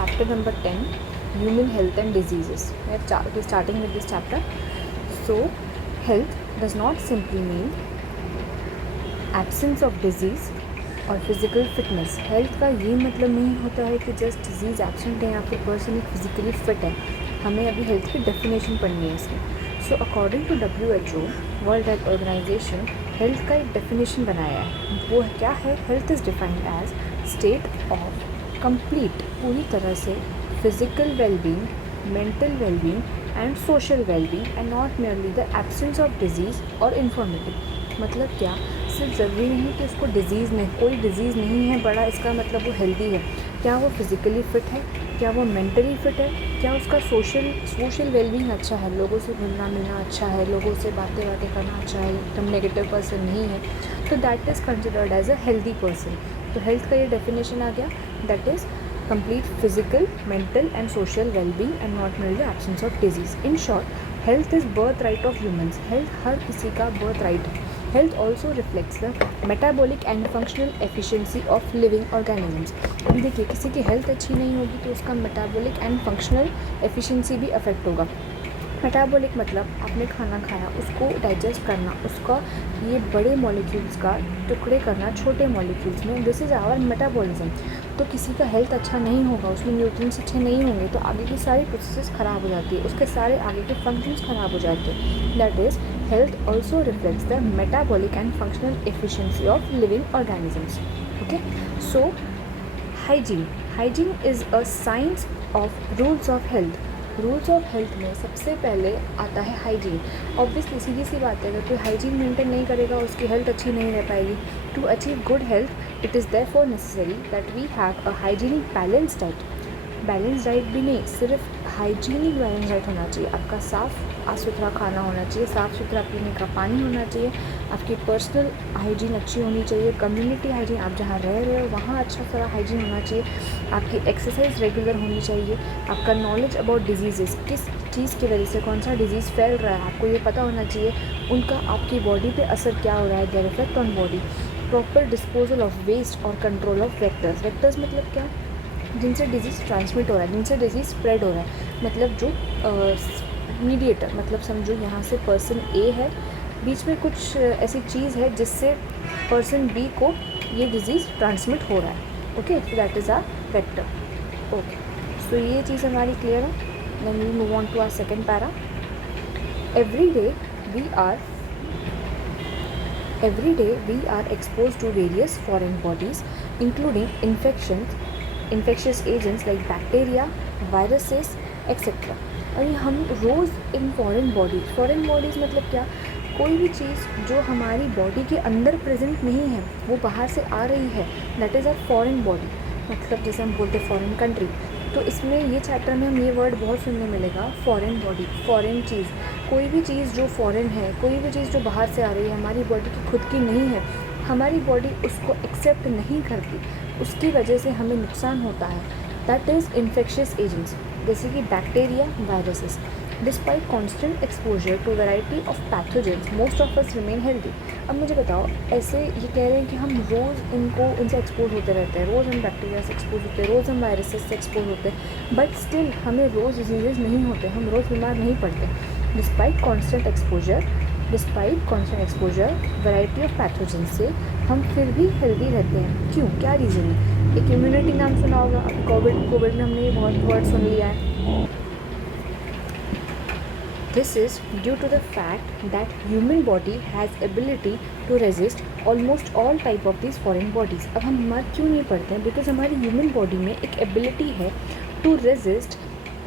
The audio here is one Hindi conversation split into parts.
chapter number 10, Human Health and Diseases. We are starting with this chapter. So, health does not simply mean absence of disease और फिज़िकल फिटनेस. हेल्थ का ये मतलब नहीं होता है कि जस्ट डिजीज़ एब्सेंट है या फिर पर्सन एक फिज़िकली फिट है. हमें अभी हेल्थ की डेफिनेशन पढ़नी है इसमें. So according to WHO, world health organisation, health का एक डेफिनेशन बनाया है. वो क्या है? Health is defined as state of complete, पूरी तरह से physical wellbeing, mental wellbeing and social wellbeing and not merely the absence of disease और इन्फॉर्मेटिव. मतलब क्या? सिर्फ ज़रूरी नहीं कि उसको डिज़ीज़ नहीं, कोई डिज़ीज़ नहीं है बड़ा इसका मतलब वो हेल्दी है. क्या वो फिज़िकली फ़िट है? क्या वो मेंटली फ़िट है? क्या उसका सोशल वेलबींग अच्छा है? लोगों से घुलना मिलना अच्छा है, लोगों से बातें करना अच्छा है, एकदम नेगेटिव पर्सन नहीं है, तो that is considered as a healthy person. तो हेल्थ का ये डेफिनेशन आ गया, that is complete physical, mental and social well-being and not merely the absence of disease. In short, health is birthright of humans. Health हर किसी का birthright है. Health also reflects the metabolic and functional efficiency of living organisms. अभी देखिए, किसी की हेल्थ अच्छी नहीं होगी तो उसका metabolic and functional efficiency भी अफेक्ट होगा. मेटाबॉलिक मतलब आपने खाना खाया, उसको डाइजेस्ट करना, उसका ये बड़े मॉलिक्यूल्स का टुकड़े करना छोटे मॉलिक्यूल्स में, दिस इज़ आवर मेटाबॉलिज्म. तो किसी का हेल्थ अच्छा नहीं होगा, उसमें न्यूट्रिएंट्स अच्छे नहीं होंगे तो आगे की सारी प्रोसेसेस ख़राब हो जाती है, उसके सारे आगे के फंक्शंस ख़राब हो जाते हैं. That is health also reflects the metabolic and functional efficiency of living organisms. Okay, so hygiene is a science of rules of health. Rules of health में सबसे पहले आता है हाइजीन. ऑब्वियसली सीधी सी बात है, अगर कोई हाइजीन मेंटेन नहीं करेगा उसकी हेल्थ अच्छी नहीं रह पाएगी. To achieve good health it is therefore necessary that we have a hygienic balance diet. Balance diet भी नहीं, सिर्फ हाइजीनिक बैलेंस डाइट होना चाहिए. आपका साफ़ सुथरा खाना होना चाहिए, साफ़ सुथरा पीने का पानी होना चाहिए, आपकी पर्सनल हाइजीन अच्छी होनी चाहिए, कम्युनिटी हाइजीन, आप जहाँ रह रहे हो वहाँ अच्छा सारा हाइजीन होना चाहिए, आपकी एक्सरसाइज रेगुलर होनी चाहिए, आपका नॉलेज अबाउट डिजीज़ेस, किस चीज़ की वजह से कौन सा डिजीज़ फैल रहा है आपको ये पता होना चाहिए, उनका आपकी बॉडी पे असर क्या हो रहा है, their effect on body. Proper disposal of waste और कंट्रोल ऑफ वेक्टर्स. वेक्टर्स मतलब क्या? जिनसे डिजीज़ ट्रांसमिट हो रहा है, जिनसे डिजीज़ स्प्रेड हो रहा है, मतलब जो मीडिएटर, मतलब समझो यहाँ से पर्सन ए है, बीच में कुछ ऐसी चीज़ है जिससे पर्सन बी को ये डिज़ीज़ ट्रांसमिट हो रहा है. Okay, so that is R vector. Okay, so ये चीज़ हमारी क्लियर है. Then we move on to our second para. Every day we are expose to various foreign bodies including infectious agents like bacteria, viruses, etc. और हम रोज़ इन फॉरेन बॉडीज़ मतलब क्या? कोई भी चीज़ जो हमारी बॉडी के अंदर प्रेजेंट नहीं है, वो बाहर से आ रही है, that is a foreign body. मतलब जैसे हम बोलते हैं फॉरेन कंट्री, तो इसमें ये चैप्टर में हम ये वर्ड बहुत सुनने मिलेगा, फॉरेन बॉडी, फॉरेन चीज़. कोई भी चीज़ जो फॉरेन है, कोई भी चीज़ जो बाहर से आ रही है, हमारी बॉडी की खुद की नहीं है, हमारी बॉडी उसको एक्सेप्ट नहीं करती, उसकी वजह से हमें नुकसान होता है. दैट इज़ इन्फेक्शियस एजेंट्स, जैसे कि bacteria, viruses. Despite constant exposure to variety of pathogens most of us remain healthy. अब मुझे बताओ, ऐसे ये कह रहे हैं कि हम रोज़ इनसे एक्सपोज होते रहते हैं, रोज़ हम बैक्टीरिया से एक्सपोज होते हैं, रोज़ हम वायरसेस से एक्सपोज होते हैं, बट स्टिल हमें रोज़ डिजीज़ नहीं होते, हम रोज़ बीमार नहीं पड़ते. Despite constant exposure variety of pathogen से हम फिर भी हेल्दी रहते हैं. क्यों? क्या रीज़न है? एक इम्यूनिटी नाम सुना होगा. अभी कोविड में हमने ये बहुत वर्ड सुन लिया है. This is due to the fact that human body has ability to resist almost all type of this foreign bodies. अब हम बीमार क्यों नहीं पड़ते हैं? बिकॉज हमारी ह्यूमन बॉडी में एक एबिलिटी है टू रेजिस्ट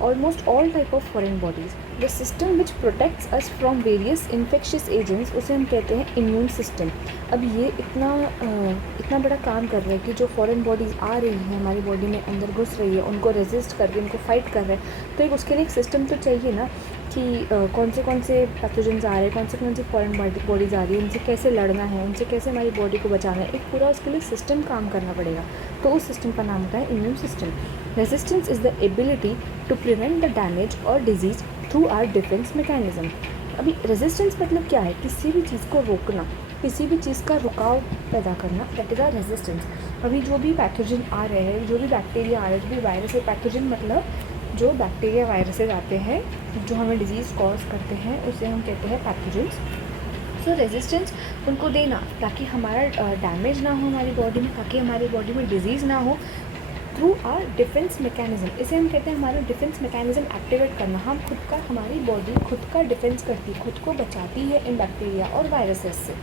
almoस्ट all type of foreign bodies. The system which protects us from various infectious agents, उसे हम कहते हैं इम्यून सिस्टम. अब ये इतना बड़ा काम कर रहा है कि जो फॉरेन बॉडीज़ आ रही हैं हमारी बॉडी में अंदर घुस रही है, उनको रेजिस्ट करके उनको फाइट कर रहे हैं, तो एक उसके लिए एक सिस्टम तो चाहिए ना कि कौन से पैथोजेंस आ रहे हैं, कौन से फॉरेन बॉडीज़ आ रही है, उनसे कैसे लड़ना है, उनसे कैसे हमारी बॉडी को बचाना है. एक पूरा उसके लिए सिस्टम काम करना पड़ेगा. तो उस सिस्टम का नाम होता है immune system. Resistance is the ability to prevent the damage और disease through our defence mechanism. अभी रेजिस्टेंस मतलब क्या है? किसी भी चीज़ को रोकना, किसी भी चीज़ का रुकाव पैदा करना, दैट इज़ आर रेजिस्टेंस. अभी जो भी पैथोजन आ रहे हैं, जो भी बैक्टीरिया आ रहे हैं, जो भी वायरस है, पैथोजन मतलब जो बैक्टीरिया वायरसेस आते हैं जो हमें डिजीज़ कॉज करते हैं उसे हम कहते हैं पैथोजेंस। सो रेजिस्टेंस उनको देना ताकि हमारा डैमेज ना हो हमारी बॉडी में, ताकि हमारी बॉडी में डिजीज़ ना हो, थ्रू आर डिफेंस मैकेनिज्म। इसे हम कहते हैं हमारा डिफेंस मैकेनिज्म एक्टिवेट करना। हम खुद का, हमारी बॉडी खुद का डिफेंस करती है, खुद को बचाती है इन बैक्टीरिया और वायरसेस से।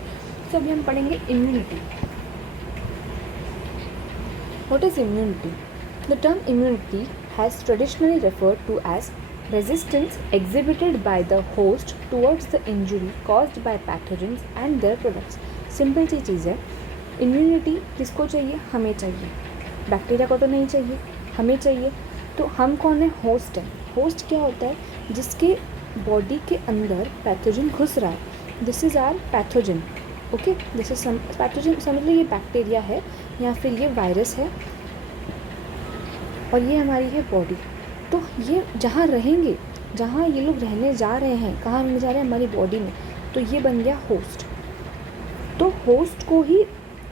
तो अभी हम पढ़ेंगे immunity. What is immunity? The term immunity has traditionally referred to as resistance exhibited by the host towards the injury caused by pathogens and their products. Simple सी चीज़ है, इम्यूनिटी किसको चाहिए? हमें चाहिए। बैक्टीरिया को तो नहीं चाहिए, हमें चाहिए। तो हम कौन है? होस्ट है। होस्ट क्या होता है? जिसके बॉडी के अंदर पैथोजन घुस रहा है। This is our pathogen. Okay, this is pathogen. समझ लो ये बैक्टीरिया है या फिर ये वायरस है और ये हमारी है बॉडी। तो ये जहाँ रहेंगे, जहाँ ये लोग रहने जा रहे हैं, कहाँ रहने जा रहे हैं? हमारी बॉडी में। तो ये बन गया होस्ट। तो होस्ट को ही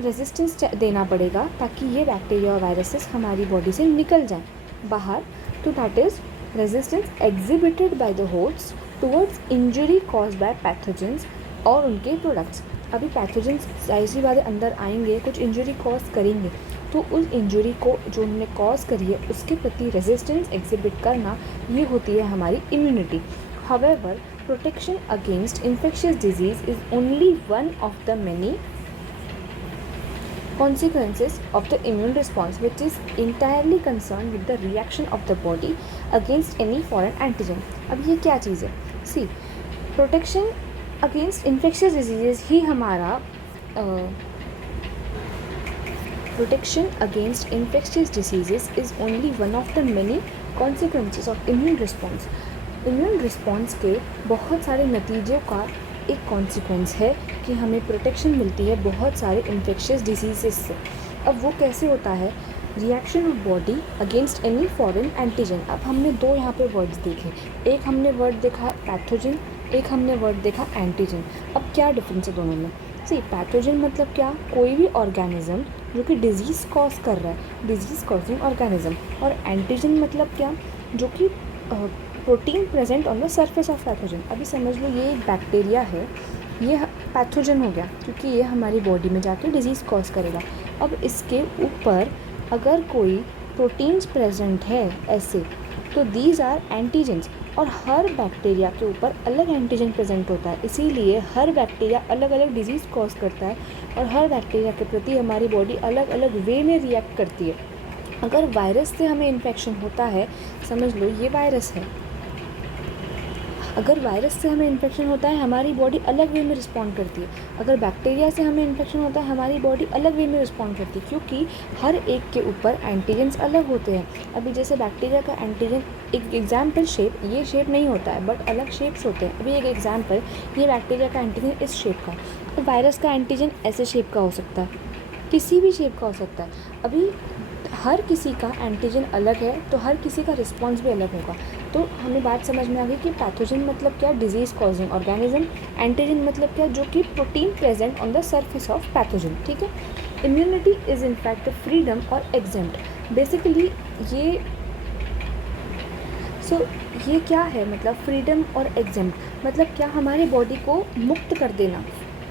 रेजिस्टेंस देना पड़ेगा ताकि ये बैक्टीरिया और वायरसेस हमारी बॉडी से निकल जाएं बाहर। तो that is resistance exhibited by the host towards injury cause by pathogens और उनके प्रोडक्ट्स। अभी पैथोजेंस जाहिर सी बात है अंदर आएंगे, कुछ इंजरी कॉज करेंगे, तो उस इंजरी को जो उन्होंने कॉज करी है उसके प्रति रेजिस्टेंस एग्जिबिट करना, ये होती है हमारी immunity. However protection against infectious disease is only one of the many consequences of the immune response, which is entirely concerned with the reaction of the body against any foreign antigen. अब ये क्या चीज़ है? See, protection against infectious diseases ही हमारा protection against infectious diseases is only one of the many consequences of immune response. immune response के बहुत सारे नतीजों का एक कॉन्सिक्वेंस है कि हमें प्रोटेक्शन मिलती है बहुत सारे इन्फेक्शियस डिजीज़ से। अब वो कैसे होता है? Reaction of body against any foreign antigen. अब हमने दो यहाँ पे वर्ड्स देखे, एक हमने वर्ड देखा पैथोजन, एक हमने वर्ड देखा एंटीजन। अब क्या डिफरेंस है दोनों में? सी, पैथोजन मतलब क्या? कोई भी ऑर्गेनिज्म जो कि डिजीज़ कॉज कर रहा है, डिजीज़ कॉजिंग ऑर्गेनिज्म। और एंटीजन मतलब क्या? जो कि protein present on the surface of pathogen. अभी समझ लो ये एक बैक्टीरिया है, ये पैथोजन हो गया क्योंकि ये हमारी बॉडी में जाके डिजीज़ कॉज करेगा। अब इसके ऊपर अगर कोई प्रोटीन्स प्रेजेंट है ऐसे, तो दीज आर एंटीजेंस। और हर बैक्टीरिया के ऊपर अलग एंटीजन प्रेजेंट होता है, इसीलिए हर बैक्टीरिया अलग अलग डिजीज़ कॉज करता है और हर बैक्टीरिया के प्रति हमारी बॉडी अलग अलग वे में रिएक्ट करती है। अगर वायरस से हमें इन्फेक्शन होता है, समझ लो ये वायरस है, अगर वायरस से हमें इन्फेक्शन होता है हमारी बॉडी अलग वे में रिस्पॉन्ड करती है। अगर बैक्टीरिया से हमें इन्फेक्शन होता है हमारी बॉडी अलग वे में रिस्पॉन्ड करती है, क्योंकि हर एक के ऊपर एंटीजेंस अलग होते हैं। अभी जैसे बैक्टीरिया का एंटीजन, एक एग्जाम्पल शेप, ये शेप नहीं होता है बट अलग शेप्स होते हैं। अभी एक एग्जाम्पल, ये बैक्टीरिया का एंटीजन इस शेप का, तो वायरस का एंटीजन ऐसे शेप का हो सकता है, किसी भी शेप का हो सकता है। अभी हर किसी का एंटीजन अलग है तो हर किसी का रिस्पॉन्स भी अलग होगा। तो हमें बात समझ में आ गई कि पैथोजन मतलब क्या? Disease causing organism. एंटीजन मतलब क्या? जो कि protein present on the surface of pathogen. ठीक है। Immunity is in fact freedom और एग्जेम्प्ट। बेसिकली ये क्या है? मतलब फ्रीडम और एग्जेम्प्ट मतलब क्या? हमारी बॉडी को मुक्त कर देना,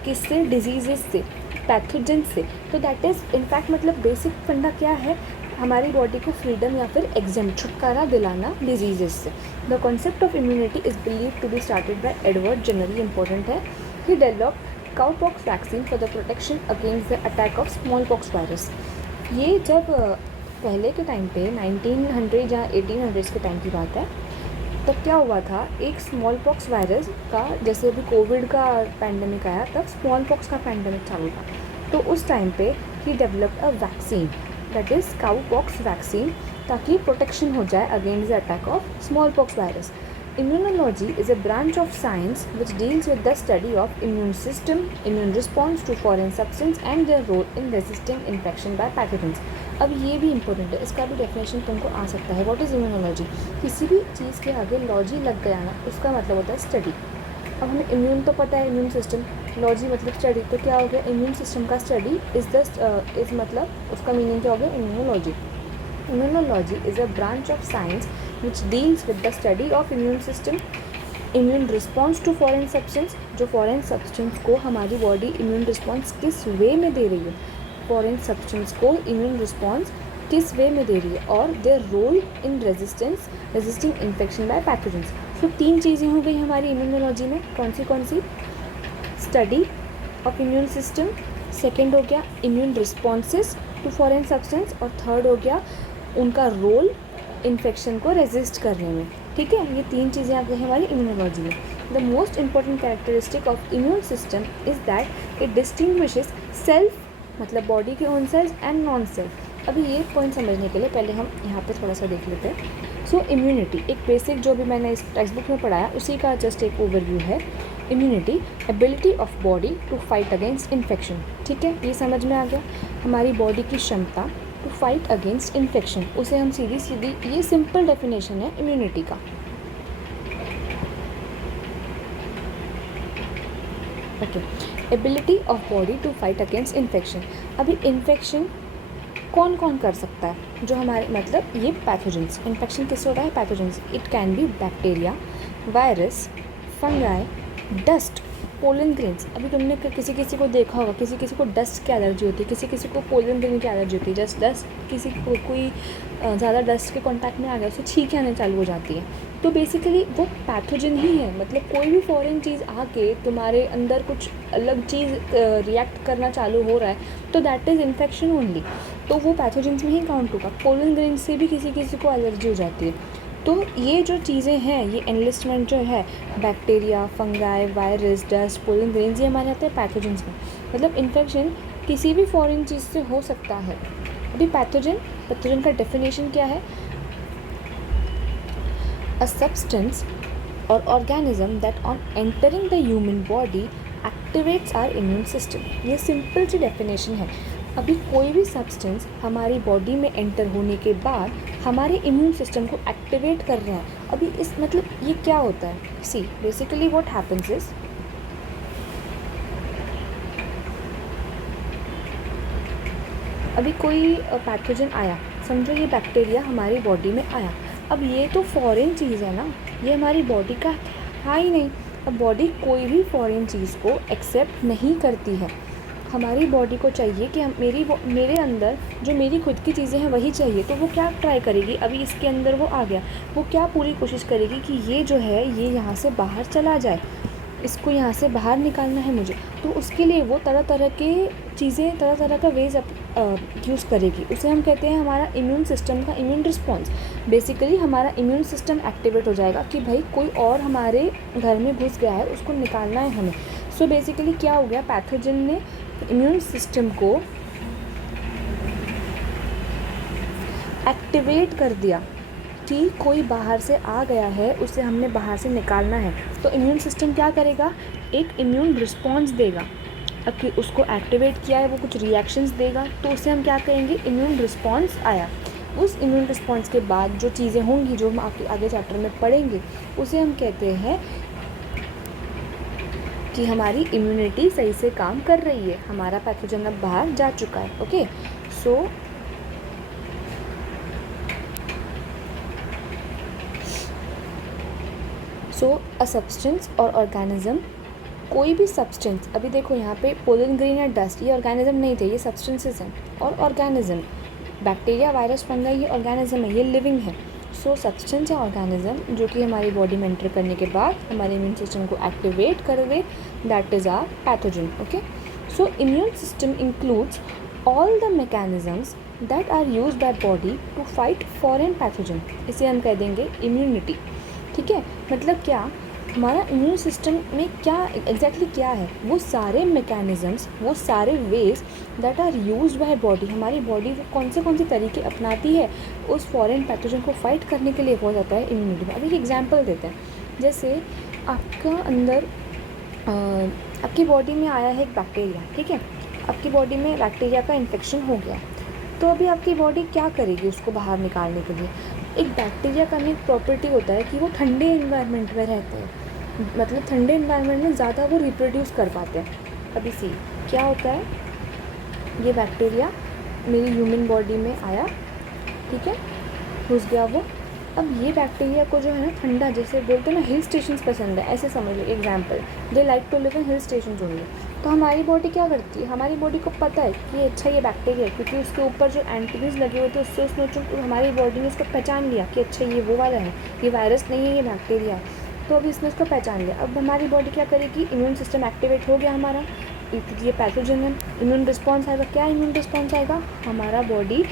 किससे? डिजीज़ से, पैथोजन से। तो दैट इज़ इनफैक्ट मतलब बेसिक फंडा क्या है? हमारी बॉडी को फ्रीडम या फिर एग्जाम, छुटकारा दिलाना डिजीजेस से। The concept of immunity is believe to be started by Edward Jenner. Important है। He developed cowpox vaccine for the protection against the attack of smallpox virus. ये जब पहले के टाइम पे 1900 या 1800 के टाइम की बात है, तब क्या हुआ था? एक स्मॉल पॉक्स वायरस का, जैसे अभी कोविड का पैंडेमिक आया तब स्मॉल पॉक्स का पैंडेमिक चालू था, तो उस टाइम पे he developed a vaccine, that is cowpox vaccine, ताकि प्रोटेक्शन हो जाए against the attack of smallpox virus. Immunology is a branch of science which deals with the study of immune system, immune response to foreign substance and their role in resisting infection by pathogens. अब ये भी इंपॉर्टेंट है, इसका भी डेफिनेशन तुमको आ सकता है। What is immunology? किसी भी चीज़ के आगे लॉजी लग गया ना, उसका मतलब होता है स्टडी। अब हमें इम्यून तो पता है, इम्यून सिस्टम, लॉजी मतलब स्टडी, तो क्या हो गया इम्यून सिस्टम का स्टडी इज़ मतलब उसका मीनिंग क्या हो गया immunology. Immunology is a branch of science which deals with the study of immune system, immune response to foreign substance, जो फॉरेन सब्सटेंस को हमारी बॉडी इम्यून रिस्पॉन्स किस वे में दे रही है, फॉरेन सब्सटेंस को इम्यून रिस्पॉन्स किस वे में दे रही है, और their role in resisting infection by pathogens. तो 3 चीज़ें हो गई हमारी इम्यूनोलॉजी में, कौन सी? Study of immune system, second हो गया immune responses to foreign substance, और थर्ड हो गया उनका रोल इन्फेक्शन को रेजिस्ट करने में। ठीक है, ये 3 चीज़ें आ गई हमारी इम्यूनोलॉजी में। The most important characteristic of immune system is that it distinguishes self मतलब बॉडी के own cells and non self. अभी ये पॉइंट समझने के लिए पहले हम यहाँ पे थोड़ा सा देख लेते हैं। सो इम्यूनिटी एक बेसिक जो भी मैंने इस टेक्स्ट बुक में पढ़ाया उसी का जस्ट एक ओवरव्यू है। Immunity ability of body to fight against infection. ठीक है, ये समझ में आ गया, हमारी बॉडी की क्षमता टू फाइट अगेंस्ट इन्फेक्शन, उसे हम सीधी ये सिंपल डेफिनेशन है इम्यूनिटी का। Okay, ability of body to fight against infection. अभी इन्फेक्शन कौन कौन कर सकता है, जो हमारे मतलब ये पैथोजेंस, इन्फेक्शन किससे होता है pathogens. It can be bacteria, virus, fungi, dust, pollen grains. अभी तुमने किसी किसी को देखा होगा, किसी किसी को डस्ट की एलर्जी होती है, किसी किसी को पोलन ग्रेन की एलर्जी होती है। जस्ट डस्ट किसी को कोई ज़्यादा डस्ट के कांटेक्ट में आ गया, उसे छींकें आने चालू हो जाती है, तो बेसिकली वो पैथोजन ही है। मतलब कोई भी फॉरेन चीज़ आके तुम्हारे अंदर कुछ अलग चीज़ रिएक्ट करना चालू हो रहा है तो दैट इज़ इन्फेक्शन ओनली, तो वो पैथोजेंस में ही काउंट होगा। पोलन ग्रेन से भी किसी किसी को एलर्जी हो जाती है। तो ये जो चीज़ें हैं, ये एनलिस्टमेंट जो है, bacteria, fungi, virus, dust, pollen grains, ये हमारे आते हैं पैथोजेंस में। मतलब इन्फेक्शन किसी भी फॉरेन चीज़ से हो सकता है। अभी पैथोजन का डेफिनेशन क्या है? अ सब्सटेंस और organism that on entering the human body activates our immune system. ये सिंपल सी डेफिनेशन है। अभी कोई भी सब्सटेंस हमारी बॉडी में एंटर होने के बाद हमारे इम्यून सिस्टम को एक्टिवेट कर रहा है। अभी इस मतलब ये क्या होता है, see basically what happens is, अभी कोई पैथोजन आया, समझो ये बैक्टीरिया हमारी बॉडी में आया। अब ये तो फॉरेन चीज़ है ना, ये हमारी बॉडी का है ही नहीं। अब बॉडी कोई भी फॉरेन चीज़ को एक्सेप्ट नहीं करती है। हमारी बॉडी को चाहिए कि मेरे अंदर जो मेरी खुद की चीज़ें हैं वही चाहिए, तो वो क्या ट्राई करेगी, अभी इसके अंदर वो आ गया, वो क्या पूरी कोशिश करेगी कि ये जो है ये यहाँ से बाहर चला जाए, इसको यहाँ से बाहर निकालना है मुझे। तो उसके लिए वो तरह तरह के चीज़ें, तरह तरह का वेज यूज़ करेगी। उसे हम कहते हैं हमारा इम्यून सिस्टम का इम्यून रिस्पॉन्स। बेसिकली हमारा इम्यून सिस्टम एक्टिवेट हो जाएगा कि भाई कोई और हमारे घर में घुस गया है, उसको निकालना है हमें। सो बेसिकली क्या हो गया, पैथोजन ने इम्यून सिस्टम को एक्टिवेट कर दिया कि कोई बाहर से आ गया है, उसे हमने बाहर से निकालना है। तो इम्यून सिस्टम क्या करेगा, एक इम्यून रिस्पॉन्स देगा। अब कि उसको एक्टिवेट किया है, वो कुछ रिएक्शंस देगा, तो उसे हम क्या कहेंगे, इम्यून रिस्पॉन्स आया। उस इम्यून रिस्पॉन्स के बाद जो चीज़ें होंगी, जो हम आगे चैप्टर में पढ़ेंगे, उसे हम कहते हैं कि हमारी इम्यूनिटी सही से काम कर रही है, हमारा पैथोजन अब बाहर जा चुका है। ओके, सो अ सब्सटेंस और ऑर्गेनिज्म, कोई भी सब्सटेंस, अभी देखो यहाँ पे पोलन ग्रेन या डस्ट, ये ऑर्गेनिज्म नहीं थे, ये सब्सटेंसेस हैं। और ऑर्गेनिज्म, बैक्टीरिया, वायरस, फंगाई, ये ऑर्गेनिज्म है, ये लिविंग है। सो सब्सटेंस या ऑर्गेनिज्म जो कि हमारी बॉडी में एंटर करने के बाद हमारे इम्यून सिस्टम को एक्टिवेट कर दे, that is our pathogen. Okay, so immune system includes all the mechanisms that are used by body to fight foreign pathogen. इसे हम कह देंगे इम्यूनिटी। ठीक है, मतलब क्या, हमारा इम्यून सिस्टम में क्या एग्जैक्टली क्या है, वो सारे मैकेनिज़म्स, वो सारे ways that are used by body, हमारी बॉडी कौन से तरीके अपनाती है उस फॉरेन पैथोजन को फाइट करने के लिए, हो जाता है इम्यूनिटी में। अभी एक एग्जांपल देते हैं, जैसे आपका अंदर आपकी बॉडी में आया है एक बैक्टीरिया। ठीक है, आपकी बॉडी में बैक्टीरिया का इन्फेक्शन हो गया, तो अभी आपकी बॉडी क्या करेगी उसको बाहर निकालने के लिए। एक बैक्टीरिया का एक प्रॉपर्टी होता है कि वो ठंडे इन्वायरमेंट में रहते हैं, मतलब ठंडे इन्वायरमेंट में ज़्यादा वो रिप्रोड्यूस कर पाते हैं। अभी सी क्या होता है, ये बैक्टीरिया मेरी ह्यूमन बॉडी में आया, ठीक है, घुस गया वो। अब ये बैक्टीरिया को जो है ना ठंडा, जैसे बोलते हैं ना हिल स्टेशंस पसंद है, ऐसे समझ लो example, they like to live in hill station only. तो हमारी बॉडी क्या करती है, हमारी बॉडी को पता है कि अच्छा ये बैक्टीरिया है, क्योंकि उसके ऊपर जो एंटीबॉडीज लगे हुए थे उससे उसने हमारी बॉडी ने उसको पहचान लिया कि अच्छा ये वो वाला है, ये वायरस नहीं है, ये बैक्टीरिया है। तो अभी इसने उसको पहचान लिया। अब हमारी बॉडी क्या करेगी, इम्यून सिस्टम एक्टिवेट हो गया हमारा, क्योंकि ये पैथोजन है, इम्यून रिस्पॉन्स आएगा। क्या इम्यून रिस्पॉन्स आएगा, हमारा बॉडी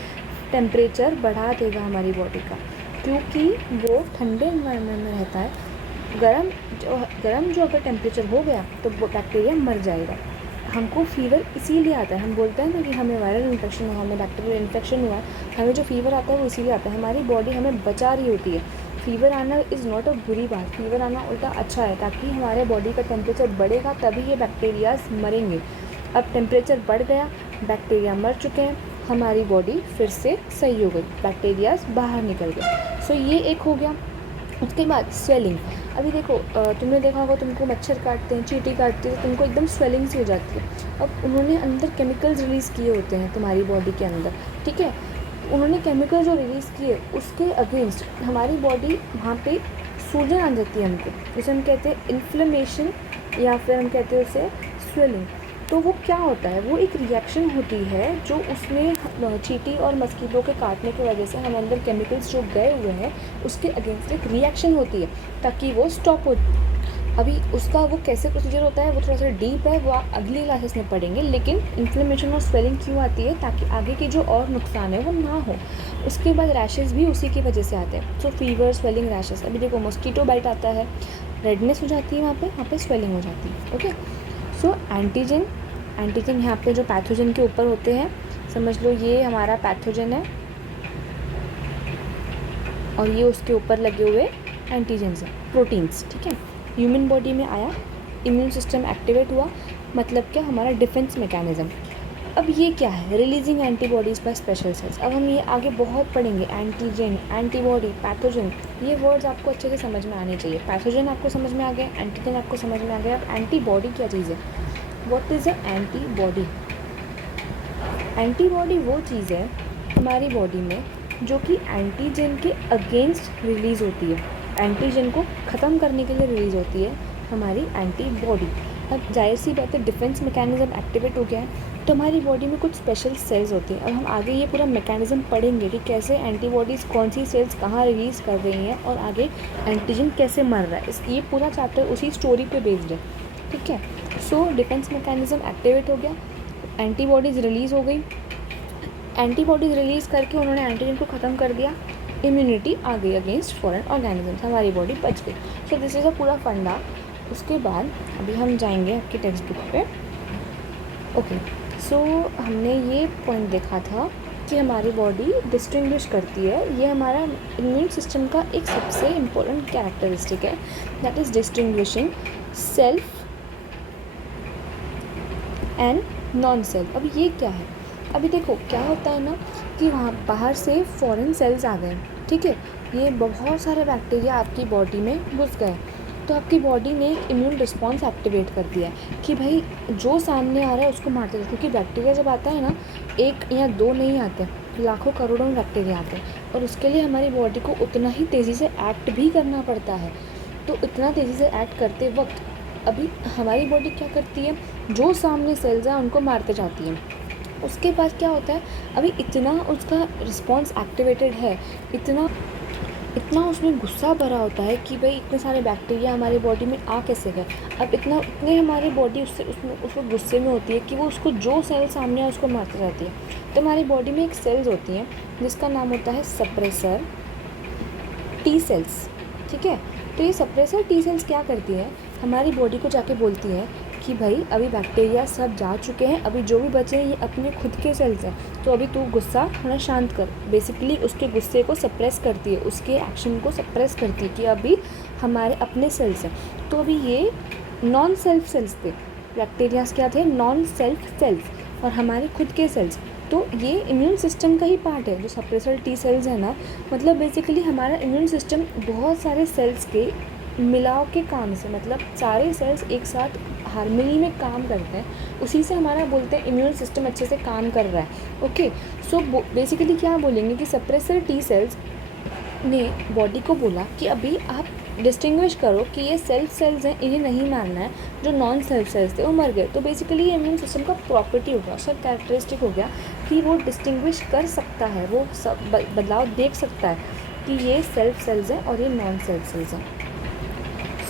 टेम्परेचर बढ़ा देगा हमारी बॉडी का, क्योंकि वो ठंडे एनवायरनमेंट में रहता है। गरम जो अगर टेम्परेचर हो गया तो वो बैक्टीरिया मर जाएगा। हमको फीवर इसीलिए आता है, हम बोलते हैं ना कि हमें वायरल इन्फेक्शन हुआ, हमें बैक्टीरियल इन्फेक्शन हुआ, हमें जो फीवर आता है वो इसीलिए आता है, हमारी बॉडी हमें बचा रही होती है। फीवर आना इज़ नॉट अ बुरी बात, फीवर आना उल्टा अच्छा है, ताकि हमारे बॉडी का टेम्परेचर बढ़ेगा तभी ये बैक्टीरियाज मरेंगे। अब टेम्परेचर बढ़ गया, बैक्टीरिया मर चुके हैं, हमारी बॉडी फिर से सही हो गई, बैक्टीरियाज बाहर निकल गए। सो ये एक हो गया। उसके बाद स्वेलिंग। अभी देखो तुमने देखा होगा, तुमको मच्छर काटते हैं, चींटी काटती है, तो तुमको एकदम स्वेलिंग सी हो जाती है। अब उन्होंने अंदर केमिकल्स रिलीज़ किए होते हैं तुम्हारी बॉडी के अंदर, ठीक है, उन्होंने केमिकल जो रिलीज़ किए उसके अगेंस्ट हमारी बॉडी वहाँ पे सूजन आ जाती है हमको, जिसे हम कहते हैं इन्फ्लेमेशन, या फिर हम कहते हैं उसे स्वेलिंग। तो वो क्या होता है, वो एक रिएक्शन होती है जो उसमें चींटी और मस्कीटो के काटने की वजह से हम अंदर केमिकल्स जो गए हुए हैं उसके अगेंस्ट एक रिएक्शन होती है ताकि वो स्टॉप हो। अभी उसका वो कैसे प्रोसीजर होता है वो थोड़ा सा डीप है, वो आप अगली क्लासेस में पढ़ेंगे। लेकिन इन्फ्लेमेशन और स्वेलिंग क्यों आती है, ताकि आगे की जो और नुकसान है वो ना हो। उसके बाद रैशेज़ भी उसी की वजह से आते हैं। सो फीवर, स्वेलिंग, रैशेज़। अभी देखो मॉस्किटो बाइट आता है, रेडनेस हो जाती है, वहाँ पे स्वेलिंग हो जाती है। ओके, सो एंटीजन यहाँ पे जो पैथोजन के ऊपर होते हैं, समझ लो ये हमारा पैथोजन है और ये उसके ऊपर लगे हुए एंटीजन्स हैं, प्रोटीन्स, ठीक है। ह्यूमन बॉडी में आया, इम्यून सिस्टम एक्टिवेट हुआ, मतलब क्या, हमारा डिफेंस मैकेनिज्म। अब ये क्या है, releasing antibodies by special cells. अब हम ये आगे बहुत पढ़ेंगे, एंटीजन, एंटीबॉडी, पैथोजन, ये वर्ड्स आपको अच्छे से समझ में आने चाहिए। पैथोजन आपको समझ में आ गया, एंटीजन आपको समझ में आ गया। अब एंटीबॉडी क्या चीज़ है, what is a antibody. Antibody वो चीज़ है हमारी बॉडी में जो कि एंटीजन के अगेंस्ट रिलीज़ होती है, एंटीजन को ख़त्म करने के लिए रिलीज़ होती है हमारी एंटीबॉडी। अब जाहिर सी बात है, डिफेंस मैकेनिज्म एक्टिवेट हो गया है तो हमारी बॉडी में कुछ स्पेशल सेल्स होती हैं। अब हम आगे ये पूरा मैकेनिज्म पढ़ेंगे कि कैसे एंटीबॉडीज़ कौन सी सेल्स कहाँ रिलीज़ कर रही हैं और आगे एंटीजन कैसे मर रहा है। ये पूरा चैप्टर उसी स्टोरी पे बेस्ड है, ठीक है। सो डिफेंस मैकेनिज्म एक्टिवेट हो गया, एंटीबॉडीज़ रिलीज़ हो गई, एंटीबॉडीज़ रिलीज़ करके उन्होंने एंटीजन को ख़त्म कर दिया, इम्यूनिटी आ गई अगेंस्ट फॉरेन ऑर्गेनिजम्स, हमारी बॉडी बच गई। सो दिस इज़ अ पूरा फंडा। उसके बाद अभी हम जाएंगे आपकी टेक्स्ट बुक पे। ओके, सो हमने ये पॉइंट देखा था कि hमारी बॉडी डिस्टिंग्विश करती है, ये हमारा इम्यून सिस्टम का एक सबसे इम्पोर्टेंट कैरेक्टरिस्टिक है, that is distinguishing self and non self. अब ये क्या है, अभी देखो क्या होता है ना कि वहाँ बाहर से फॉरेन सेल्स आ गए, ठीक है, ये बहुत सारे बैक्टीरिया आपकी बॉडी में घुस गए, तो आपकी बॉडी ने एक इम्यून रिस्पॉन्स एक्टिवेट कर दिया है कि भाई जो सामने आ रहा है उसको मारते जाओ। क्योंकि बैक्टीरिया जब आता है ना, एक या दो नहीं आते, लाखों करोड़ों बैक्टीरिया आते हैं और उसके लिए हमारी बॉडी को उतना ही तेज़ी से एक्ट भी करना पड़ता है। तो इतना तेज़ी से एक्ट करते वक्त अभी हमारी बॉडी क्या करती है, जो सामने सेल्स हैं उनको मारते जाती है। उसके बाद क्या होता है, अभी इतना उसका रिस्पॉन्स एक्टिवेटेड है, इतना उसमें गुस्सा भरा होता है कि भाई इतने सारे बैक्टीरिया हमारी बॉडी में आ कैसे गए। अब इतने हमारी बॉडी उसको गुस्से में होती है कि वो उसको जो सेल सामने है उसको मारती जाती है। तो हमारी बॉडी में एक सेल्स होती हैं जिसका नाम होता है सप्रेसर टी सेल्स, ठीक है। तो ये सप्रेसर टी सेल्स क्या करती है, हमारी बॉडी को जाके बोलती है कि भाई अभी बैक्टीरिया सब जा चुके हैं, अभी जो भी बचे हैं ये अपने खुद के सेल्स हैं, तो अभी तू गुस्सा थोड़ा शांत कर। बेसिकली उसके गुस्से को सप्रेस करती है, उसके एक्शन को सप्रेस करती है कि अभी हमारे अपने सेल्स हैं। तो अभी ये नॉन सेल्फ सेल्स थे, बैक्टीरियाज क्या थे, नॉन सेल्फ सेल्स, और हमारे खुद के सेल्स। तो ये इम्यून सिस्टम का ही पार्ट है जो सप्रेसर टी सेल्स है ना, मतलब बेसिकली हमारा इम्यून सिस्टम बहुत सारे सेल्स के मिलाव के काम से, मतलब सारे सेल्स एक साथ हार्मनी में काम करते हैं, उसी से हमारा बोलते हैं इम्यून सिस्टम अच्छे से काम कर रहा है। ओके, सो बेसिकली क्या बोलेंगे कि सप्रेसर टी सेल्स ने बॉडी को बोला कि अभी आप डिस्टिंग्विश करो कि ये सेल्फ सेल्स हैं, इन्हें नहीं मारना है, जो नॉन सेल्फ सेल्स थे वो मर गए। तो बेसिकली ये इम्यून सिस्टम का प्रॉपर्टी हो गया, सब कैरेक्टरिस्टिक हो गया कि वो डिस्टिंग्विश कर सकता है, वो सब बदलाव देख सकता है कि ये सेल्फ सेल्स हैं और ये नॉन सेल्फ सेल्स हैं।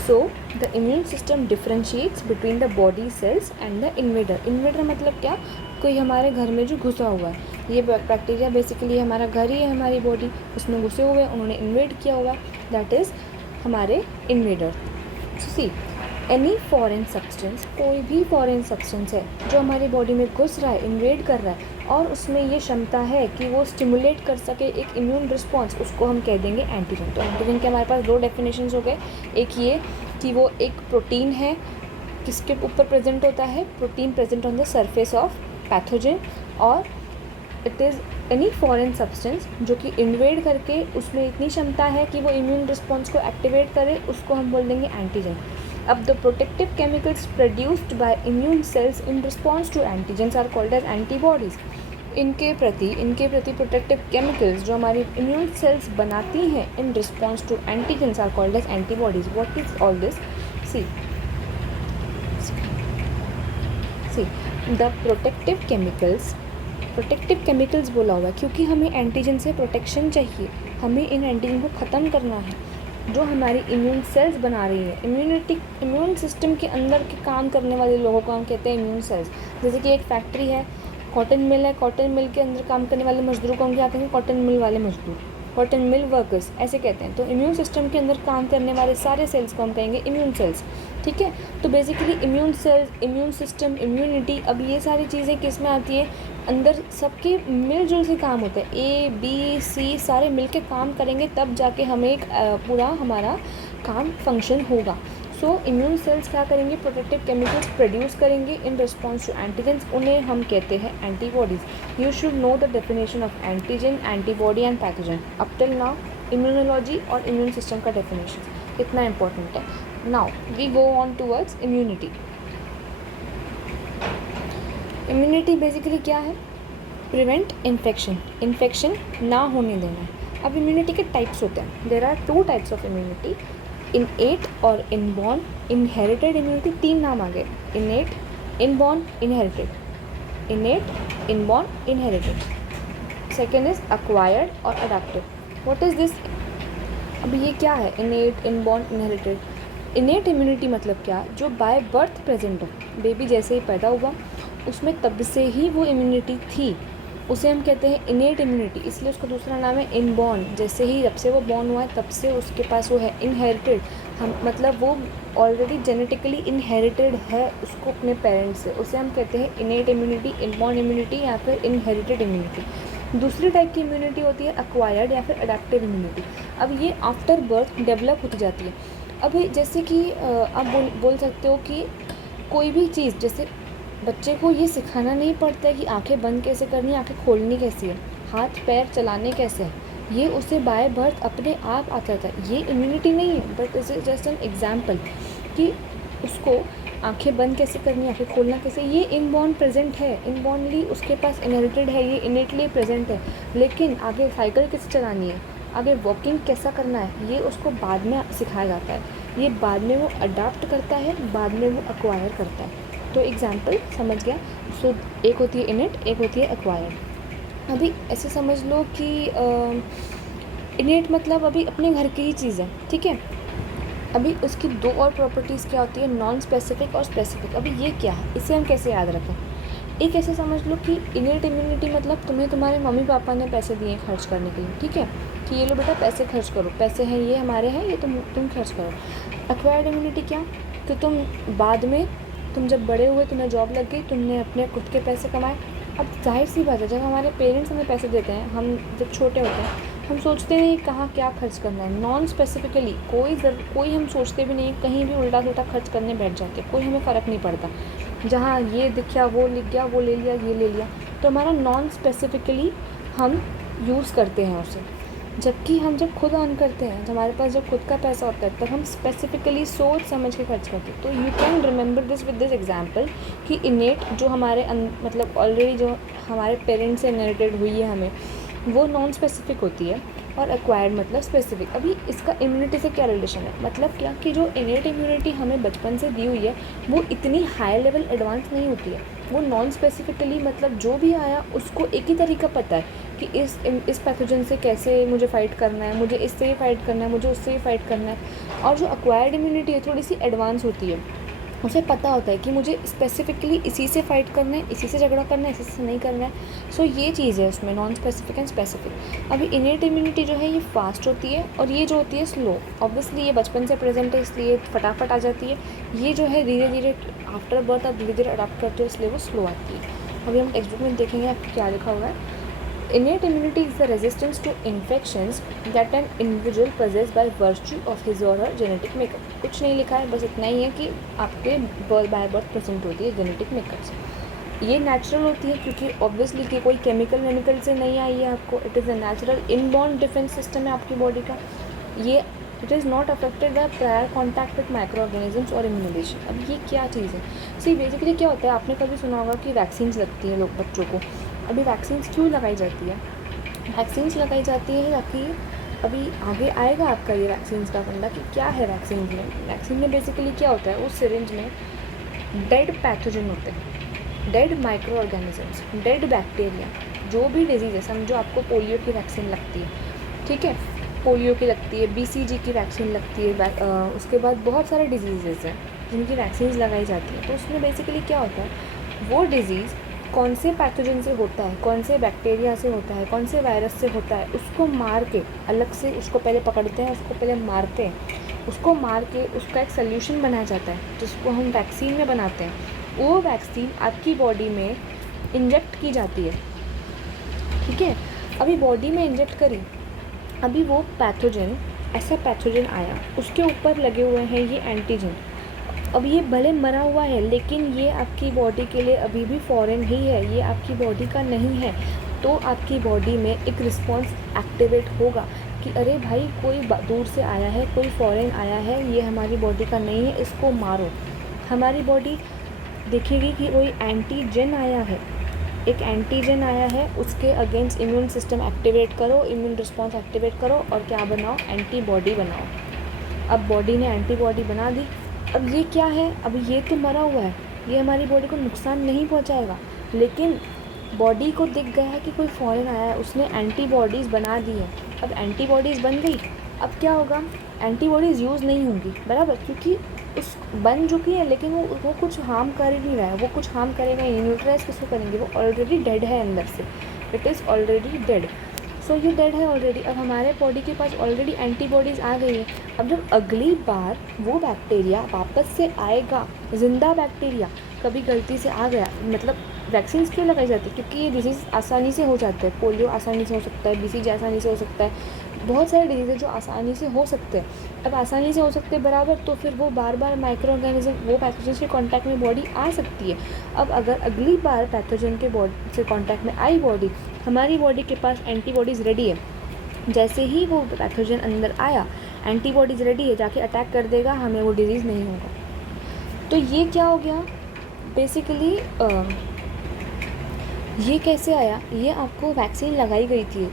So the immune system differentiates between the body cells and the invader. Invader मतलब क्या, कोई हमारे घर में जो घुसा हुआ है, ये बैक्टीरिया बेसिकली हमारा घर ही है, हमारी बॉडी उसमें घुसे हुए हैं, उन्होंने इन्वेड किया हुआ, दैट इज़ हमारे invader. See any foreign substance, कोई भी फॉरेन सब्सटेंस है जो हमारी बॉडी में घुस रहा है, इन्वेड कर रहा है और उसमें ये क्षमता है कि वो स्टिमुलेट कर सके एक इम्यून रिस्पॉन्स, उसको हम कह देंगे एंटीजन। तो एंटीजन के हमारे पास दो डेफिनेशंस हो गए, एक ये कि वो एक प्रोटीन है, किसके ऊपर प्रेजेंट होता है, protein present on the surface of pathogen, और it is any foreign substance जो कि इन्वेड करके उसमें इतनी क्षमता है कि वो इम्यून रिस्पॉन्स को एक्टिवेट करे, उसको हम बोल देंगे एंटीजन। अब the protective chemicals produced by immune cells in response to antigens are called as antibodies. इनके प्रति प्रोटेक्टिव केमिकल्स जो हमारी इम्यून सेल्स बनाती हैं in response to antigens are called as antibodies. What is all this? See the protective chemicals बोला हुआ है क्योंकि हमें एंटीजन से प्रोटेक्शन चाहिए, हमें इन एंटीजन को ख़त्म करना है जो हमारी इम्यून सेल्स बना रही है। इम्यून सिस्टम के अंदर के काम करने वाले लोगों को हम कहते हैं इम्यून सेल्स। जैसे कि एक फैक्ट्री है, कॉटन मिल है, कॉटन मिल के अंदर काम करने वाले मजदूरों को हम क्या कहेंगे? कॉटन मिल वाले मजदूर, कॉटन मिल वर्कर्स ऐसे कहते हैं। तो इम्यून सिस्टम के अंदर काम करने वाले सारे सेल्स को हम कहेंगे इम्यून सेल्स। ठीक है, तो basically immune cells, immune system, immunity, अब ये सारी चीज़ें किस में आती है? अंदर सबके मिलजुल से काम होता है, ए बी सी सारे मिल के काम करेंगे तब जाके हमें एक पूरा हमारा काम फंक्शन होगा। सो इम्यून सेल्स क्या करेंगे? प्रोटेक्टिव केमिकल्स प्रोड्यूस करेंगे इन रिस्पॉन्स टू एंटीजन्स, उन्हें हम कहते हैं antibodies. You should know the definition of antigen, antibody and pathogen. Up till now immunology और इम्यून सिस्टम का डेफिनेशन इतना इंपॉर्टेंट है। Now we go on towards immunity. Immunity basically क्या है? प्रिवेंट इन्फेक्शन ना होने देना है। अब इम्यूनिटी के टाइप्स होते हैं, there are 2 types of immunity, innate और इनबॉर्न। इनहेरिटेड इम्यूनिटी 3 नाम आ गए, innate, inborn, inherited. Innate, inborn, inherited. Second is acquired और अडैप्टिव। What is this? अब ये क्या है? Innate, inborn, inherited. Innate immunity मतलब क्या? जो बाय बर्थ प्रेजेंट हो, बेबी जैसे ही पैदा हुआ उसमें तब से ही वो इम्यूनिटी थी, उसे हम कहते हैं इनेट इम्यूनिटी। इसलिए उसका दूसरा नाम है इनबॉर्न, जैसे ही जब से वो बॉर्न हुआ है तब से उसके पास वो है। इनहेरिटेड, हम मतलब वो ऑलरेडी जेनेटिकली इनहेरिटेड है उसको अपने पेरेंट्स से, उसे हम कहते हैं इनेट इम्यूनिटी, इनबॉर्न इम्यूनिटी या फिर इनहेरिटेड इम्यूनिटी। दूसरी टाइप की इम्यूनिटी होती है अक्वायर्ड या फिर अडैप्टिव इम्यूनिटी। अब ये आफ्टर बर्थ डेवलप होती जाती है। अब जैसे कि आप बोल सकते हो कि कोई भी चीज़, जैसे बच्चे को ये सिखाना नहीं पड़ता है कि आंखें बंद कैसे करनी है, आंखें खोलनी कैसी है, हाथ पैर चलाने कैसे है, ये उसे बाय बर्थ अपने आप आता था। ये इम्यूनिटी नहीं है, but is just an example कि उसको आंखें बंद कैसे करनी, आंखें खोलना कैसे, ये इनबॉर्न प्रेजेंट है, इनबॉर्नली उसके पास इनहेरिटेड है, ये इनेटली प्रेजेंट है। लेकिन आगे साइकिल कैसे चलानी है, आगे वॉकिंग कैसा करना है, ये उसको बाद में सिखाया जाता है। ये बाद में वो अडाप्ट करता है, बाद में वो एक्वायर करता है। तो एग्जाम्पल समझ गया। सो एक होती है इनेट, एक होती है एक्वायर्ड। अभी ऐसे समझ लो कि इनेट मतलब अभी अपने घर की ही चीज़ है, ठीक है। अभी उसकी 2 और प्रॉपर्टीज़ क्या होती है, नॉन स्पेसिफिक और स्पेसिफिक। अभी ये क्या है, इसे हम कैसे याद रखें? एक ऐसे समझ लो कि इनेट इम्यूनिटी मतलब तुम्हें तुम्हारे मम्मी पापा ने पैसे दिए खर्च करने के लिए, ठीक है, कि ये लो बेटा पैसे खर्च करो, पैसे हैं ये हमारे हैं, ये तुम खर्च करो। एक्वायर्ड इम्यूनिटी क्या, कि तुम बाद में, तुम जब बड़े हुए, तुम्हें जॉब लग गई, तुमने अपने खुद के पैसे कमाए। अब जाहिर सी बात है, जब हमारे पेरेंट्स हमें पैसे देते हैं, हम जब छोटे होते हैं, हम सोचते नहीं कहाँ क्या खर्च करना है। नॉन स्पेसिफिकली कोई हम सोचते भी नहीं, कहीं भी उल्टा सुल्टा खर्च करने बैठ जाते, कोई हमें फ़र्क नहीं पड़ता। जहाँ ये दिखा वो लिख गया, वो ले लिया, ये ले लिया, तो हमारा नॉन स्पेसिफिकली हम यूज़ करते हैं उसे। जबकि हम जब खुद अर्न करते हैं, जब हमारे पास जब खुद का पैसा होता है, तब हम स्पेसिफिकली सोच समझ के खर्च करते हैं। तो you can remember this with this example कि इनेट जो हमारे मतलब ऑलरेडी जो हमारे पेरेंट्स से इनहेरिटेड हुई है हमें, वो नॉन स्पेसिफिक होती है, और एक्वायर्ड मतलब स्पेसिफिक। अभी इसका इम्यूनिटी से क्या रिलेशन है, मतलब क्या कि जो इनेट इम्यूनिटी हमें बचपन से दी हुई है वो इतनी हाई लेवल एडवांस नहीं होती है, वो नॉन स्पेसिफिकली, मतलब जो भी आया उसको एक ही तरीका पता है कि इस पैथोजन से कैसे मुझे फ़ाइट करना है, मुझे इससे ही फ़ाइट करना है, मुझे उससे ही फ़ाइट करना है। और जो एक्वायर्ड इम्यूनिटी है थोड़ी सी एडवांस होती है, उसे पता होता है कि मुझे स्पेसिफिकली इसी से फ़ाइट करना है, इसी से झगड़ा करना है, इसी से नहीं करना है। सो ये चीज़ है उसमें, नॉन स्पेसिफिक एंड स्पेसिफिक। अभी इनेट इम्यूनिटी जो है ये फास्ट होती है, और ये जो होती है स्लो। ऑब्वियसली ये बचपन से प्रेजेंट है इसलिए फटाफट आ जाती है। ये जो है धीरे धीरे आफ्टर बर्थ आप धीरे धीरे अडाप्ट करते हो, इसलिए वो स्लो आती है। अभी हम टेक्स्ट बुक में देखेंगे आपको क्या लिखा हुआ है। Innate immunity is the resistance to infections that an individual possesses by virtue of his or her genetic makeup। कुछ नहीं लिखा है, बस इतना ही है कि आपके बाय बर्थ प्रेजेंट होती है जेनेटिक मेकअप से। ये नेचुरल होती है क्योंकि ऑब्वियसली कि कोई केमिकल से नहीं आई है आपको। It is a natural inborn defence system है आपकी बॉडी का। ये it is not affected by prior contact with micro organisms और इम्यूनाइजेशन। अब ये क्या चीज़ है, सी बेसिकली क्या होता है, आपने कभी सुना होगा कि वैक्सीन्स लगती है लोग बच्चों को। अभी वैक्सीन्स क्यों लगाई जाती है, वैक्सीन्स लगाई जाती है ताकि अभी आगे आएगा आपका ये वैक्सीन्स का फंडा कि क्या है वैक्सीन में। वैक्सीन में बेसिकली क्या होता है, उस सिरिंज में डेड पैथोजन होते हैं, dead micro organisms, dead bacteria. जो भी डिजीज़ है, समझो आपको पोलियो की वैक्सीन लगती है, ठीक है, पोलियो की लगती है, BCG की वैक्सीन लगती है, उसके बाद बहुत सारे डिजीज़ हैं जिनकी वैक्सीन लगाई जाती है। तो उसमें बेसिकली क्या होता है, वो डिज़ीज़ कौन से पैथोजन से होता है, कौन से बैक्टीरिया से होता है, कौन से वायरस से होता है, उसको मार के अलग से उसको पहले पकड़ते हैं, उसको पहले मारते हैं, उसको मार के उसका एक सल्यूशन बनाया जाता है जिसको हम वैक्सीन में बनाते हैं। वो वैक्सीन आपकी बॉडी में इंजेक्ट की जाती है, ठीक है। अभी बॉडी में इंजेक्ट करी, अभी वो पैथोजन, ऐसा पैथोजन आया, उसके ऊपर लगे हुए हैं ये एंटीजन। अब ये भले मरा हुआ है लेकिन ये आपकी बॉडी के लिए अभी भी फॉरेन ही है, ये आपकी बॉडी का नहीं है। तो आपकी बॉडी में एक रिस्पॉन्स एक्टिवेट होगा कि अरे भाई कोई दूर से आया है, कोई फॉरेन आया है, ये हमारी बॉडी का नहीं है, इसको मारो। हमारी बॉडी देखेगी कि कोई एंटीजन आया है, एक एंटीजन आया है, उसके अगेंस्ट इम्यून सिस्टम एक्टिवेट करो, इम्यून रिस्पॉन्स एक्टिवेट करो और क्या बनाओ, एंटीबॉडी बनाओ। अब बॉडी ने एंटीबॉडी बना दी। अब ये क्या है, अब ये तो मरा हुआ है, ये हमारी बॉडी को नुकसान नहीं पहुंचाएगा, लेकिन बॉडी को दिख गया है कि कोई फॉरेन आया है, उसने एंटीबॉडीज़ बना दी है। अब एंटीबॉडीज़ बन गई, अब क्या होगा, एंटीबॉडीज़ यूज़ नहीं होंगी, बराबर, क्योंकि उस बन चुकी है लेकिन वो कुछ हार्म कर ही नहीं रहा है, वो कुछ हार्म करेगा ही, न्यूट्रलाइज किसको करेंगे, वो ऑलरेडी डेड है अंदर से, इट इज़ ऑलरेडी डेड। सो ये डेड है ऑलरेडी। अब हमारे बॉडी के पास ऑलरेडी एंटीबॉडीज़ आ गई है। अब जब अगली बार वो बैक्टीरिया वापस से आएगा, जिंदा बैक्टीरिया कभी गलती से आ गया, मतलब वैक्सीन क्यों लगाई जाती है, क्योंकि ये डिजीज़ आसानी से हो जाता है, पोलियो आसानी से हो सकता है, BCG आसानी से हो सकता है, बहुत सारे डिजीज़ है जो आसानी से हो सकते हैं। अब आसानी से हो सकते हैं बराबर, तो फिर वो बार बार माइक्रो ऑर्गेनिज्म वो पैथोजन से कांटेक्ट में बॉडी आ सकती है। अब अगर अगली बार पैथोजन के बॉडी से कांटेक्ट में आई बॉडी, हमारी बॉडी के पास एंटीबॉडीज़ रेडी है, जैसे ही वो पैथोजन अंदर आया एंटीबॉडीज़ रेडी है, जाके अटैक कर देगा, हमें वो डिजीज़ नहीं होगा। तो ये क्या हो गया बेसिकली, ये कैसे आया, ये आपको वैक्सीन लगाई गई थी,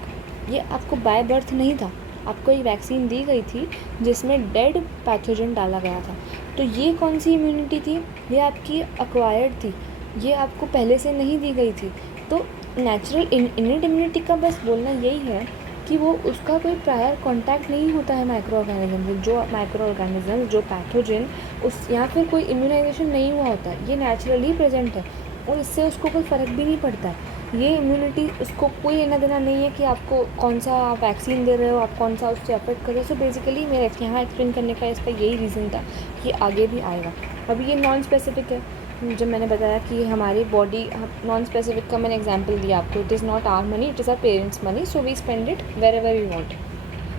ये आपको बाय बर्थ नहीं था, आपको एक वैक्सीन दी गई थी जिसमें डेड पैथोजन डाला गया था। तो ये कौन सी इम्यूनिटी थी, ये आपकी एक्वायर्ड थी, ये आपको पहले से नहीं दी गई थी। तो नेचुरल इनेट इम्यूनिटी का बस बोलना यही है कि वो उसका कोई प्रायर कांटेक्ट नहीं होता है माइक्रो ऑर्गेनिज्म से, जो माइक्रो ऑर्गेनिज्म जो पैथोजन उस या फिर कोई इम्यूनाइजेशन नहीं हुआ होता है, ये नेचुरली प्रेजेंट है और इससे उसको कोई फ़र्क भी नहीं पड़ता है। ये इम्यूनिटी उसको कोई लेना देना नहीं है कि आपको कौन सा वैक्सीन दे रहे हो, आप कौन सा उससे अफेक्ट कर रहे हो। सो बेसिकली मेरे यहाँ एक्सप्लेन करने का इसका यही रीज़न था कि आगे भी आएगा। अभी ये नॉन स्पेसिफिक है, जब मैंने बताया कि हमारी बॉडी, नॉन स्पेसिफिक का मैंने एग्जांपल दिया आपको, it is not our money, it is our parents money, so we spend it wherever we want.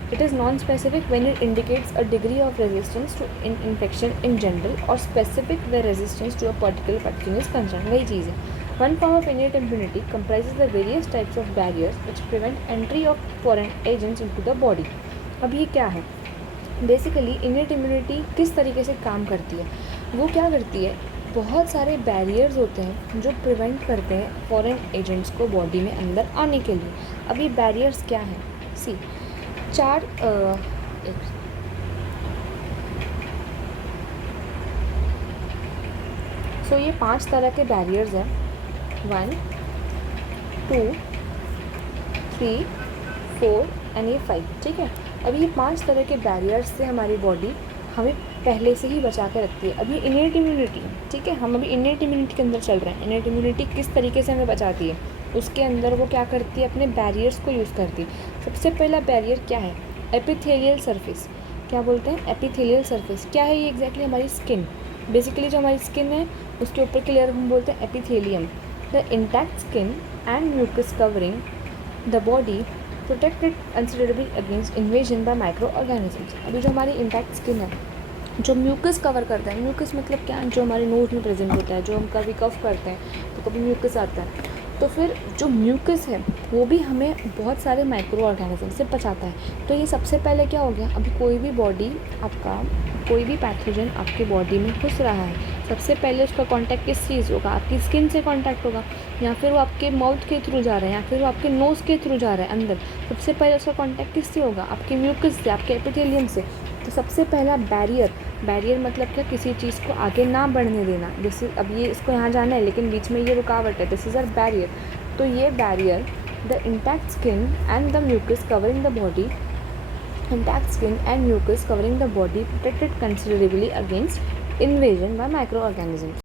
It is non-specific when it indicates a degree of resistance to infection in general और specific where resistance to a particular pathogen is concerned। वही चीज़ है, One form of innate immunity comprises the various types of barriers which prevent entry of foreign agents into the body. अब ये क्या है? बेसिकली innate immunity किस तरीके से काम करती है? वो क्या करती है, बहुत सारे बैरियर्स होते हैं जो प्रिवेंट करते हैं फॉरेन एजेंट्स को बॉडी में अंदर आने के लिए. अब ये बैरियर्स क्या हैं? सी चार सो ये 5 तरह के बैरियर्स हैं. 1, 2, 3, 4 एंड ये 5. ठीक है. अब ये 5 तरह के बैरियर्स से हमारी बॉडी हमें पहले से ही बचा के रखती है. अभी इनेट इम्यूनिटी, ठीक है, हम अभी इनेट इम्यूनिटी के अंदर चल रहे हैं. इनेट इम्यूनिटी किस तरीके से हमें बचाती है, उसके अंदर वो क्या करती है, अपने बैरियर्स को यूज़ करती है. सबसे पहला बैरियर क्या है? Epithelial surface. क्या बोलते हैं? Epithelial surface. क्या है ये एग्जैक्टली? हमारी स्किन. बेसिकली जो हमारी स्किन है उसके ऊपर की लेयर हम बोलते हैं epithelium. The intact skin and mucus covering the body protected considerably against invasion by micro organisms. अभी जो हमारी इंटैक्ट स्किन है, जो म्यूकस कवर करता है, म्यूकस मतलब क्या, जो हमारे नोज में प्रेजेंट होता है, जो हम कभी कफ करते हैं तो कभी म्यूकस आता है, तो फिर जो म्यूकस है वो भी हमें बहुत सारे माइक्रो ऑर्गेनिज्म से बचाता है. तो ये सबसे पहले क्या हो गया, अभी कोई भी बॉडी आपका, कोई भी पैथोजन आपके बॉडी में घुस रहा है, सबसे पहले उसका कांटेक्ट किस चीज़ होगा, आपकी स्किन से कांटेक्ट होगा, या फिर वो आपके माउथ के थ्रू जा रहे हैं, या फिर वो आपके नोज़ के थ्रू जा रहे हैं अंदर. सबसे पहले उसका कांटेक्ट किससे होगा? आपके म्यूकस से, आपके एपिथेलियम से. तो सबसे पहला बैरियर मतलब क्या, किसी चीज़ को आगे ना बढ़ने देना. जैसे अब ये इसको यहाँ जाना है लेकिन बीच में ये रुकावट है, दिस इज़ अ बैरियर. तो ये barrier, the intact skin and the mucus covering the body, intact skin and mucus covering the body protected considerably against invasion by microorganisms.